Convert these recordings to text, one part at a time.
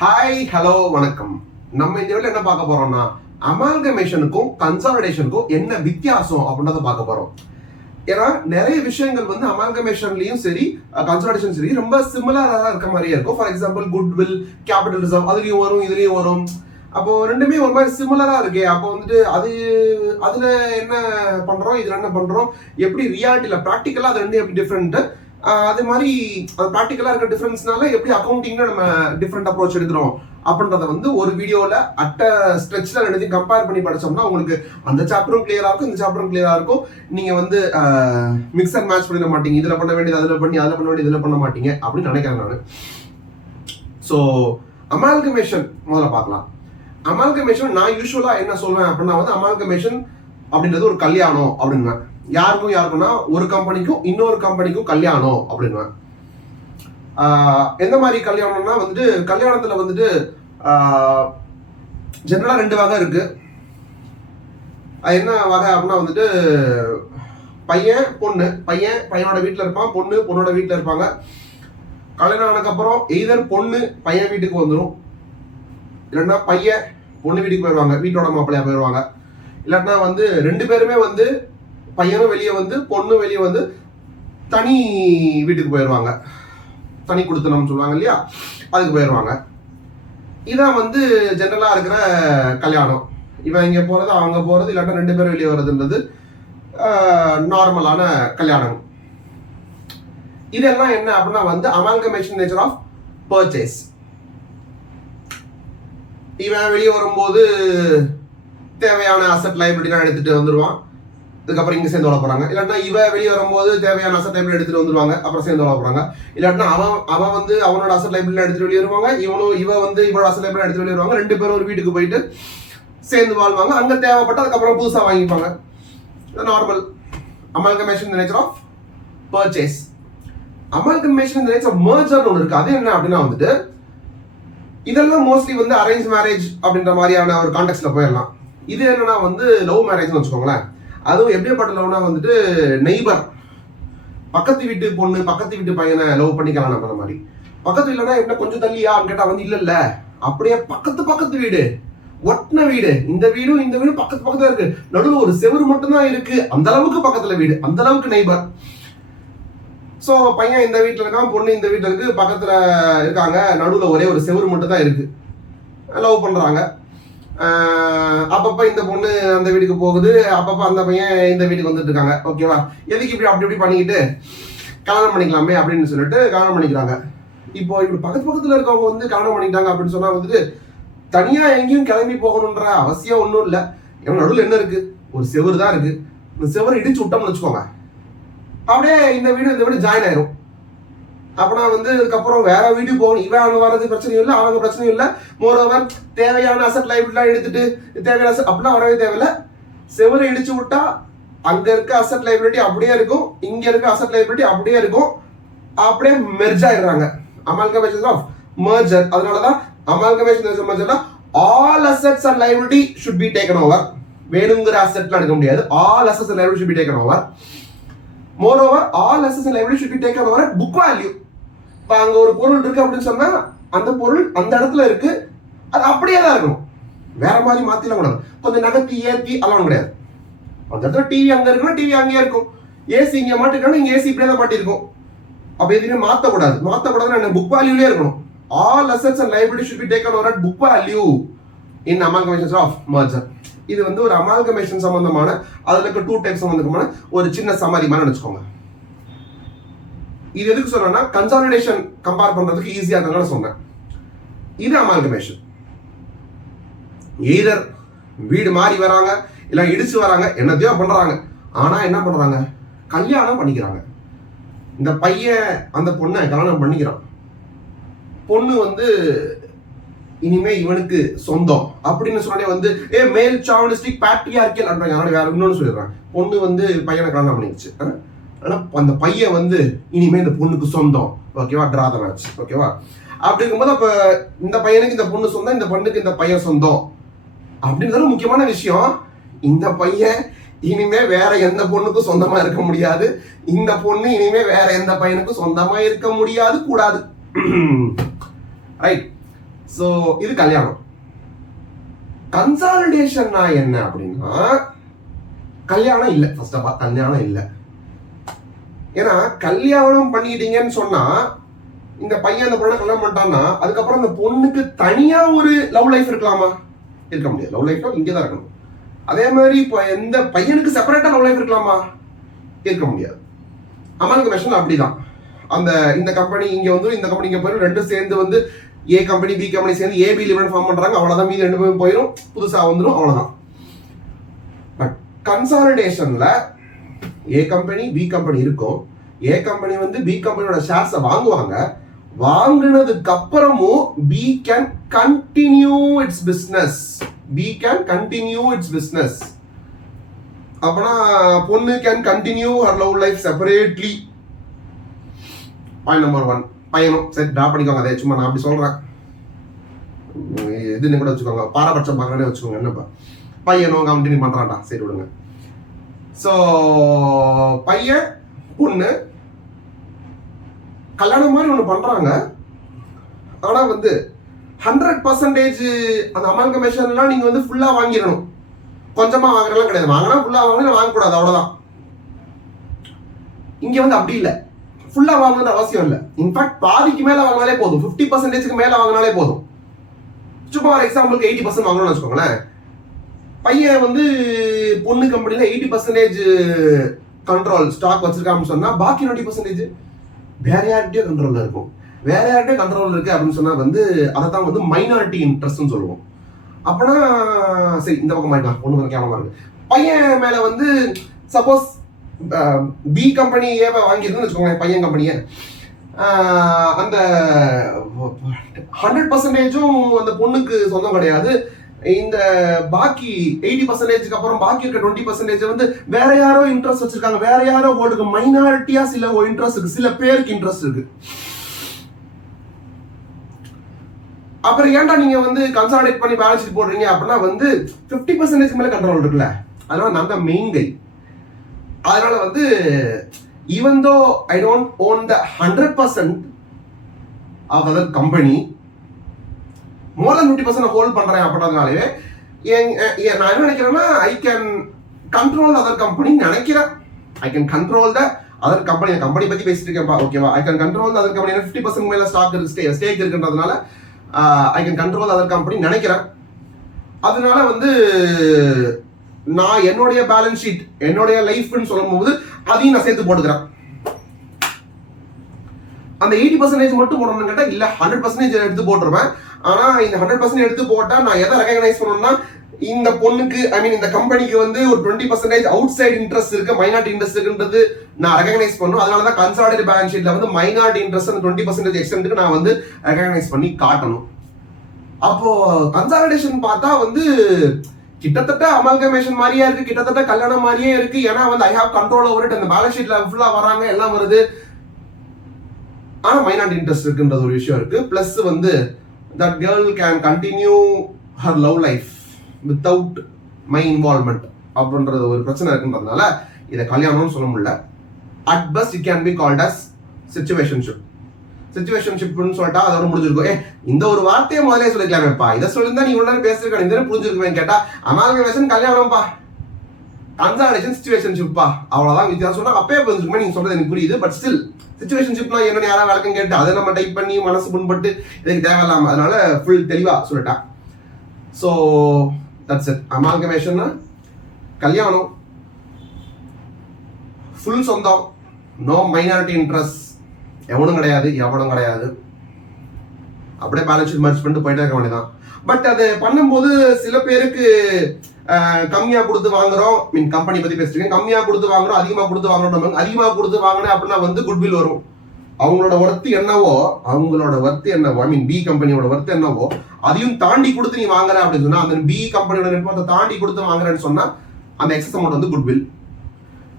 Hi hello வணக்கம். நம்ம இந்த வீடியோல என்ன பார்க்க போறோம்னா அமால்கமேஷனுக்கும் கன்சாலிடேஷனுக்கும் என்ன வித்தியாசம் அப்படின்றத பார்க்க போறோம். ஏன்னா நிறைய விஷயங்கள் வந்து அமால்கமேஷன்லயும் சரி கன்சாலிடேஷன் சரி ரொம்ப சிமிலரா இருக்க மாதிரியே இருக்கும். For example goodwill, capital reserve அதுலயும் வரும் இதுலயும் வரும். அப்போ ரெண்டுமே ஒரு மாதிரி சிமிலரா இருக்கே. அப்போ வந்துட்டு அதுல என்ன பண்றோம் இதுல என்ன பண்றோம், எப்படி ரியாலிட்டியில ப்ராக்டிக்கலா அது ரெண்டு எப்படி டிஃப்ரெண்ட், அது மாதிரி அது ப்ராக்டிக்கலா இருக்க டிஃபரன்ஸ்னால எப்படி அக்கௌண்டிங்ல நம்ம டிஃப்ரெண்ட் அப்ரோச் எடுக்கிறோம் அப்படின்றத வந்து ஒரு வீடியோல அட்ட ஸ்ட்ரெச்ல ரெண்டுத்தையும் கம்பேர் பண்ணி படிச்சோம்னா உங்களுக்கு அந்த சாப்டரும் கிளியரா இருக்கும், இந்த சாப்டரும் கிளியரா இருக்கும். நீங்க வந்து மிக்ஸ் அண்ட் மேட்ச் பண்ணிட மாட்டீங்க, இதுல பண்ண வேண்டியது அதுல பண்ணி அதுல பண்ண வேண்டியது இதுல பண்ண மாட்டீங்க அப்படின்னு நினைக்கிறேன் நான். ஸோ அமால்கமேஷன் முதல்ல பார்க்கலாம். அமால்கமேஷன் நான் யூஸ்வலா என்ன சொல்வேன் அப்படின்னா வந்து அமால்கமேஷன் அப்படின்றது ஒரு கல்யாணம் அப்படின்வேன். யாருக்கும்னா ஒரு கம்பெனிக்கும் இன்னொரு கம்பெனிக்கும் கல்யாணம் அப்படின்வேன். எந்த மாதிரி கல்யாணம்னா வந்துட்டு கல்யாணத்துல வந்துட்டு ஜெனரலா ரெண்டு வகை இருக்கு. என்ன வகை அப்படின்னா வந்துட்டு பையன் பொண்ணு, பையனோட வீட்டுல இருப்பான், பொண்ணோட வீட்டுல இருப்பாங்க. கல்யாணம் ஆனதுக்கப்புறம் எய்தர் பொண்ணு பையன் வீட்டுக்கு வந்துடும், இல்லைன்னா பையன் பொண்ணு வீட்டுக்கு போயிடுவாங்க, வீட்டோட மாப்பிள்ளையா போயிடுவாங்க. இல்லாட்டினா வந்து ரெண்டு பேருமே வந்து பையனும் வெளியே வந்து பொண்ணும் வெளியே வந்து தனி வீட்டுக்கு போயிடுவாங்க, தனி கொடுத்தனம் சொல்லுவாங்க இல்லையா, அதுக்கு போயிடுவாங்க. இதான் வந்து ஜெனரலா இருக்கிற கல்யாணம். இவன் இங்க போறது அவங்க போறது, இல்லாட்டா ரெண்டு பேரும் வெளியே வர்றதுன்றது நார்மலான கல்யாணம். இதெல்லாம் என்ன அப்படின்னா வந்து அமால்கமேஷன் நேச்சர் ஆஃப் பர்ச்சேஸ். இவன் வெளியே வரும்போது தேவையான அசட் லைபிலிட்டிலாம் எடுத்துட்டு வந்துடுவான், அதுக்கப்புறம் இங்க சேர்ந்து வள போறாங்க. இல்லாட்டினா இவ வெளியே வரும்போது தேவையான அசட் லைபிலிட்டி எடுத்துட்டு வந்துருவாங்க, அப்புறம் சேர்ந்து வள போறாங்க. இல்லாட்டினா அவன் வந்து அவனோட அசட் லைபிலிட்டி எடுத்துட்டு வெளியே வருவாங்க, இவ வந்து இவனோட அசட் லைபிலிட்டி எடுத்துட்டு வெளியே வருவாங்க. ரெண்டு பேரும் ஒரு வீட்டுக்கு போயிட்டு சேர்ந்து வாழ்வாங்க. அங்க தேவைப்பட்ட அதுக்கப்புறம் புதுசா வாங்கிப்பாங்க. Normal amalgamation nature of purchase. Amalgamation nature of merger ஒன்று இருக்கு. அது என்ன அப்படின்னா வந்துட்டு இதெல்லாம் மோஸ்ட்லி வந்து அரேஞ்ச் மேரேஜ் அப்படின்ற மாதிரியான ஒரு கான்டெக்ட்ல போயிடலாம். இது என்னன்னா வந்து லவ் மேரேஜ்னு வச்சுக்கோங்களேன். அதுவும் எப்படிப்பட்ட லவ்னா வந்துட்டு நெய்பர், பக்கத்து வீட்டு பொண்ணு பக்கத்து வீட்டு பையனை லவ் பண்ணி கல்யாணம் பண்ண மாதிரி. பக்கத்து வீட்டுலன்னா என்ன கொஞ்சம் தள்ளியா கேட்டா வந்து இல்ல அப்படியே பக்கத்து வீடு, ஒட்டின வீடு, இந்த வீடும் பக்கத்து பக்கத்துல இருக்கு, நடுவில் ஒரு செவரு மட்டும் தான் இருக்கு, அந்த அளவுக்கு பக்கத்துல வீடு, அந்த அளவுக்கு நெய்பர். ஸோ பையன் இந்த வீட்டில் இருக்கான், பொண்ணு இந்த வீட்டில் இருக்கு, பக்கத்துல இருக்காங்க, நடுவில் ஒரே ஒரு செவரு மட்டும் தான் இருக்கு, லவ் பண்றாங்க. அப்பப்ப இந்த பொண்ணு அந்த வீட்டுக்கு போகுது, அப்பப்ப அந்த பையன் இந்த வீட்டுக்கு வந்துட்டு இருக்காங்க. ஓகேவா, எதுக்கு இப்படி அப்படி பண்ணிக்கிட்டு கல்யாணம் பண்ணிக்கலாமே அப்படின்னு சொல்லிட்டு கல்யாணம் பண்ணிக்கிறாங்க. இப்போ இப்படி பக்கத்துல இருக்கவங்க வந்து கல்யாணம் பண்ணிக்கிட்டாங்க அப்படின்னு சொன்னா வந்துட்டு தனியா எங்கேயும் கிளம்பி போகணுன்ற அவசியம் ஒன்றும் இல்லை. ஏன்னா நடுவில் என்ன இருக்கு, ஒரு செவரு தான் இருக்கு. இந்த செவரு இடிச்சு விட்டோம்னு வச்சுக்கோங்க, அப்படியே இந்த வீடு ஜாயின் ஆயிரும். அப்படின்னா வந்து அதுக்கப்புறம் வேற வீட்டுக்கு போகணும், இவன் அங்கே வர்றது பிரச்சனையும் இல்லை, அவங்க பிரச்சனையும் இல்லை. மோரோவர் தேவையான அசட் லைபிலிட்டிலாம் எடுத்துட்டு தேவையான அசட் அப்படின்னா வரவே தேவையில்லை. செவரை இடிச்சு விட்டா அங்க இருக்க அசட் லைபிலிட்டி அப்படியே இருக்கும், இங்க இருக்க அசட் லைபிலிட்டி அப்படியே இருக்கும், அப்படியே மெர்ஜ் ஆயிடுறாங்க. Amalgamation of merger. அதனாலதான் அமால்கமேஷன் ஆஃப் மர்ஜர்னா all assets and liability should be taken over. வேணுங்கிற அசெட்லாம் எடுக்க முடியாது, all assets and liability should be taken over. Moreover, all assets and liabilities should be taken over at book value. இப்போ அங்க ஒரு பொருள் இருக்கு அப்படின்னு சொன்னா அந்த பொருள் அந்த இடத்துல இருக்கு, அது அப்படியே தான் இருக்கணும், வேற மாதிரி மாத்திலாம் கூடாது, கொஞ்சம் நகர்த்தி ஏற்றி அதெல்லாம் கிடையாது. அந்த இடத்துல டிவி அங்க இருக்குன்னா டிவி அங்கேயே இருக்கும், ஏசி இங்க மாட்டிருக்கணும், இங்க ஏசி இப்படியே தான் மாட்டிருக்கும். அப்ப எதுவுமே மாத்தக்கூடாதுன்னு புக் வேல்யூலே இருக்கணும். All assets and liability should be taken over at book value in amalgamation of merger. இது வந்து ஒரு அமால்கமேஷன் சம்பந்தமான, அதுல இருக்க 2 டைப்ஸ் சம்பந்தமான ஒரு சின்ன சம்மரி மாதிரி நினைச்சுக்கோங்க. இது எதுக்கு சொன்னா கன்சாலிடேஷன் கம்பேர் பண்றதுக்கு ஈஸியா இருந்தனால சொன்னேன். இது அமால்கமேஷன். எய்தர் வீடு மாறி வராங்க, இல்ல இடிச்சு வராங்க, என்னத்தையோ பண்றாங்க, ஆனா என்ன பண்றாங்க, கல்யாணம் பண்ணிக்கிறாங்க. இந்த பையன் அந்த பொண்ணை கல்யாணம் பண்ணிக்கிறான், பொண்ணு வந்து இனிமே இவனுக்கு சொந்தம் அப்படின்னு சொன்னே வந்து மேல் சாவனிஸ்டிக் பேட்ரியார்க்கியல் அப்படின்ற வேற இன்னொன்னு சொல்லிடுறாங்க. பொண்ணு வந்து பையனை கல்யாணம் பண்ணிடுச்சு, ஆனா அந்த பையன் வந்து இனிமே இந்த பொண்ணுக்கு சொந்தம். ஓகேவா, டிரா த மேட்ச். ஓகேவா, அப்படி இருக்கும்போது அப்ப இந்த பையனுக்கு இந்த பொண்ணு சொந்தம், இந்த பொண்ணுக்கு இந்த பையன் சொந்தம் அப்படின்றது முக்கியமான விஷயம். இந்த பையன் இனிமே வேற எந்த பொண்ணுக்கும் சொந்தமா இருக்க முடியாது, இந்த பொண்ணு இனிமே வேற எந்த பையனுக்கும் சொந்தமா இருக்க முடியாது, கூடாது. ரைட். ஸோ இது கல்யாணம். கன்சாலிடேஷன்னா என்ன அப்படின்னா, கல்யாணம் இல்லை. ஃபர்ஸ்ட் ஆஃப் ஆல் கல்யாணம் இல்லை. ஏன்னா கல்யாணம் பண்ணிக்கிட்டீங்கன்னு சொன்னா, இந்த பையன் அந்த பொண்ணை கல்யாணம் பண்ணிட்டான்னா அதுக்கப்புறம் அந்த பொண்ணுக்கு தனியா ஒரு லவ் லைஃப் இருக்கலாமா? இருக்க முடியாது. லவ் லைஃப் இங்கே தான் இருக்கணும். அதே மாதிரி இப்போ எந்த பையனுக்கு செப்பரேட்டா லவ் லைஃப் இருக்கலாமா? இருக்க முடியாது. அமால்கமேஷன் அப்படிதான். இந்த கம்பெனி இங்க வந்து இந்த கம்பெனி இங்க போயிடும், ரெண்டும் சேர்ந்து வந்து ஏ கம்பெனி பி கம்பெனி சேர்ந்து ஏபி லிமிடெட் ஃபார்ம் பண்றாங்க. அவ்வளவுதான், மீதி ரெண்டு பேரும் போயிடும், புதுசா வந்துடும், அவ்வளவுதான். பட் கன்சாலிடேஷன்ல ஏ கம்பெனி பி கம்பெனி இருக்கும். ஏ கம்பெனி வந்து பி கம்பெனியோட ஷேர்ஸை வாங்குவாங்க. வாங்கினதுக்கு அப்புறமும் B can continue its business. அப்பனா பொண்ணு can continue her love life separately. Point number 1. பையனும் சரி டிரா பண்ணிக்கோங்க. அதே சும்மா நான் அப்படி சொல்றேன், எதுன்னு கூட வச்சுக்கோங்க, பாரபட்சம் பார்க்கறேன்னு வச்சுக்கோங்க. என்னப்பா பையனும் கண்டினியூ பண்றான்டா, சரி விடுங்க. ஸோ பையன் பொண்ணு கல்யாணம் மாதிரி ஒன்று பண்றாங்க. ஆனா வந்து 100% அந்த அமால்கமேஷன்லாம் நீங்க வந்து ஃபுல்லா வாங்கிடணும். கொஞ்சமா வாங்குறதுலாம் கிடையாது. வாங்கினா ஃபுல்லா வாங்கணும், வாங்கக்கூடாது, அவ்வளவுதான். இங்க வந்து அப்படி இல்லை. ஃபுல்லா வாங்கணும்னு அவசியம் இல்லை. இன்ஃபேக்ட் பாதிக்கு மேல வாங்கினாலே போதும். 50%க்கு மேல வாங்கினாலே போதும். சும்மா ஒரு எக்ஸாம்பிளுக்கு 80% வாங்கணும்னு வச்சுக்கோங்களேன். பையன் வந்து பொண்ணு கம்பெனில 80% கண்ட்ரோல் ஸ்டாக் வச்சிருக்கான்னு சொன்னா பாக்கி 20% வேற யார்கிட்டயோ கண்ட்ரோல்ல இருக்கும். வேற யார்கிட்டயோ கண்ட்ரோல் இருக்கு அப்படின்னு சொன்னா வந்து அதை தான் வந்து மைனாரிட்டி இன்ட்ரெஸ்ட்னு சொல்லுவோம். அப்பனா சரி இந்த பக்கம் ஆயிடலாம், பொண்ணு கொஞ்சம் கேவலமா இருக்கு. பையன் மேல வந்து சப்போஸ் பி கம்பெனி ஏவை வாங்கியிருக்குன்னு வச்சுக்கோங்க, பையன் கம்பெனியை, அந்த 100%ம் அந்த பொண்ணுக்கு சொந்தம் கிடையாது. இந்த பாக்கி 80%க்கு அப்புறம் பாக்கி இருக்க 20% வந்து வேற யாரோ இன்ட்ரெஸ்ட் வச்சிருக்காங்க. வேற யாரோ ஓடுக்கு மைனாரிட்டியா சில இன்ட்ரெஸ்ட் இருக்கு, சில பேருக்கு இன்ட்ரெஸ்ட் இருக்கு. அப்புறம் ஏன்டா நீங்க வந்து கன்சாலிடேட் பண்ணி பேலன்ஸ் ஷீட் போடுறீங்க அப்படின்னா வந்து 50% மேல கண்ட்ரோல் இருக்குல்ல, அதனால நான் தான் மெயின் கை. அதனால வந்து even though I don't own the 100% of other company, more then 50% hold பண்றேன் அப்படின்றதுனாலே நான் என்ன நினைக்கிறேன்னா I can control other company நினைக்கிறேன். I can control the other company. Company பத்தி பேசிட்டு இருக்கேன், ஓகேவா? I can control the other company. 50% மேல ஸ்டேக் இருக்குன்றதுனால I can control other company நினைக்கிறேன். அதனால வந்து நான் என்னுடைய பேலன்ஸ் ஷீட் என்னுடைய லைஃப்னு சொல்லும் போது அதையும் நான் சேர்த்து போட்டுக்கிறேன். அந்த 80% மட்டும் போடணும்னு கேட்டா இல்ல 100% எடுத்து போட்டுருவேன். ஆனா இந்த 100% எடுத்து போட்டா நான் எதை ரெகக்னைஸ் பண்ணணும்னா, இந்த பொண்ணுக்கு ஐ மீன் இந்த கம்பெனிக்கு வந்து ஒரு 20% அவுட் சைடு இன்ட்ரெஸ்ட் இருக்கு, மைனாரிட்டி இன்ட்ரெஸ்ட் இருக்குன்றது நான் ரெகக்னைஸ் பண்ணணும். அதனாலதான் கன்சாலிடேட் பேலன்ஸ் ஷீட்ல வந்து மைனாரிட்டி இன்ட்ரெஸ்ட் 20% எக்ஸ்டென்ட்க்கு நான் வந்து ரெகக்னைஸ் பண்ணி காட்டணும். அப்போ கன்சாலிடேஷன் பார்த்தா வந்து கிட்டத்தட்ட அமால்கமேஷன் மாதிரியே இருக்கு, கிட்டத்தட்ட கல்யாணம் மாதிரியே இருக்கு. ஏன்னா வந்து I have control over it. அந்த பேலன்ஸ் ஷீட்ல ஃபுல்லா வராங்க, எல்லாம் வருது. ஆனா மைனாரிட்டி இன்ட்ரெஸ்ட் இருக்குன்றது ஒரு விஷயம் இருக்கு. பிளஸ் வந்து that girl can continue her love life without my involvement அப்படின்றது ஒரு பிரச்சனை இருக்குன்றதுனால இதை கல்யாணம்னு சொல்ல முடியல. At best it can be called as situationship. சிச்சுவேஷன்ஷிப்னு சொல்லிட்டா அதோட முடிஞ்சிருக்கும். இந்த ஒரு வார்த்தையை முதலே சொல்லிக்கலாமேப்பா, இதை சொல்லியிருந்தா நீ இவ்வளவு பேசிருக்க இந்த புரிஞ்சிருக்குவேன் கேட்டா, அமால்கமேஷன் கல்யாணம்ப்பா, கன்சாலிடேஷன் சிச்சுவேஷன்ஷிப்பா, அவ்வளவுதான் வித்தியாசம். சொன்னா அப்பயே புரிஞ்சுக்குமே, நீங்க சொல்றது எனக்கு புரியுது. பட் ஸ்டில் சிச்சுவேஷன்ஷிப்னா என்னன்னு யாராவது விளக்கம் கேட்டு அதை நம்ம டைப் பண்ணி மனசு புண்பட்டு இதுக்கு தேவையில்லாம, அதனால ஃபுல் தெளிவா சொல்லிட்டேன். So that's it. அமால்கமேஷன்னா கல்யாணம், ஃபுல் சொந்தம், நோ மைனாரிட்டி இன்ட்ரெஸ்ட், எவனும் கிடையாது, அப்படியே பேலன்ஸ் ஷீட் மர்ஜ் பண்ணிட்டு போயிட்டே இருக்க வேண்டியதான். பட் அது பண்ணும்போது சில பேருக்கு கம்மியா கொடுத்து வாங்குறோம், மீன் கம்பெனி பத்தி பேசிட்டு கம்மியா கொடுத்து வாங்குறோம், அதிகமா கொடுத்து வாங்குறோம். அதிகமா கொடுத்து வாங்கினேன் அப்படின்னா வந்து குட்வில் வரும். அவங்களோட ஒர்த்து என்னவோ ஐ மீன் பி கம்பெனியோட ஒர்த்து என்னவோ அதையும் தாண்டி கொடுத்து நீ வாங்குற அப்படின்னு சொன்னா, அந்த பி கம்பெனியோட நெட்வொர்த்தை தாண்டி கொடுத்து வாங்குறேன்னு சொன்னா அந்த எக்ஸஸ் அமௌண்ட் வந்து குட்வில்.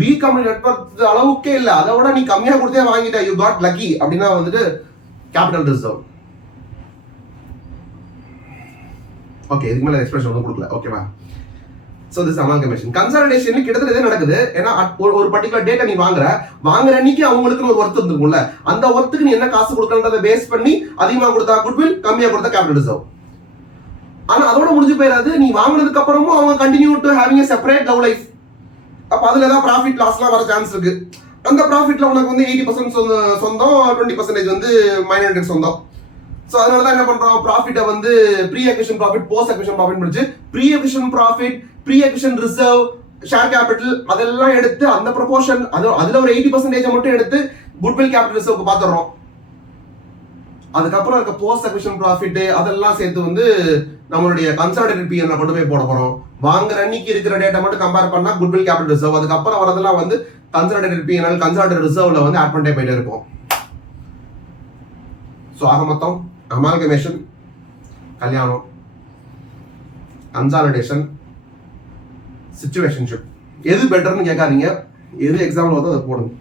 பி கம்பெனி நெட்வொர்க் அளவுக்கே இல்லை, அதை விட நீ கம்மியா கொடுத்தே வாங்கிட்ட, யூ காட் லக்கி அப்படின்னா வந்துட்டு கேபிட்டல் ரிசர்வ். ஓகே, இதுக்கு மேல எக்ஸ்பிரஷன் ஒன்றும் கொடுக்கல, ஓகேவா? So this amalgamation. கன்சாலிடேஷன் கிட்டத்தட்ட இதே நடக்குது. ஏன்னா ஒரு பர்டிகுலர் டேட்டா நீ வாங்குற அன்னைக்கு அவங்களுக்கு ஒரு ஒர்த் இருந்திருக்கும்ல, அந்த ஒர்த்துக்கு நீ என்ன காசு கொடுக்கறத பேஸ் பண்ணி அதிகமாக கொடுத்தா குட்வில், கம்மியாக கொடுத்தா கேபிட்டல் ரிசர்வ். ஆனா அதோட முடிஞ்சு போயிடாது. நீ வாங்கினதுக்கு அப்புறமும் அவங்க continue to having a separate love life. அப்ப அதுல ஏதாவது ப்ராஃபிட் லாஸ்லாம் வர சான்ஸ் இருக்கு. அந்த ப்ராஃபிட்ல உனக்கு வந்து 80% சொந்தம், 20% வந்து மைனாரிட்டி சொந்தம். ஸோ அதனால தான் என்ன பண்றோம், ப்ராஃபிட்டை வந்து pre acquisition profit, post acquisition profit முடிச்சு pre acquisition profit, pre acquisition reserve, share capital அதெல்லாம் எடுத்து அந்த ப்ரொபோர்ஷன் அதுல ஒரு 80% மட்டும் எடுத்து குட்வில் கேபிட்டல் ரிசர்வ்க்கு பாத்துறோம். அதுக்கப்புறம் இருக்க போஸ்ட் அக்விஷன் ப்ராஃபிட் அதெல்லாம் சேர்த்து வந்து நம்மளுடைய கன்சாலிடேட்டட் பிஎன்ல கொண்டு போய் போட போறோம். வாங்குற அன்னைக்கு இருக்கிற டேட்டா மட்டும் கம்பேர் பண்ணா குட்வில் கேபிட்டல் ரிசர்வ், அதுக்கப்புறம் வரதெல்லாம் வந்து கன்சாலிடேட்டட் பிஎன்எல், கன்சாலிடேட்டட் ரிசர்வ்ல வந்து ஆட் பண்ணிட்டே போயிட்டே இருக்கும். ஸோ ஆக மொத்தம் அமால்கமேஷன், கல்யாணம், கன்சாலிடேஷன், சிச்சுவேஷன்ஷிப் எது பெட்டர்னு கேட்காதீங்க, எது எக்ஸாம்பிள் வருதோ அதை போடுங்க.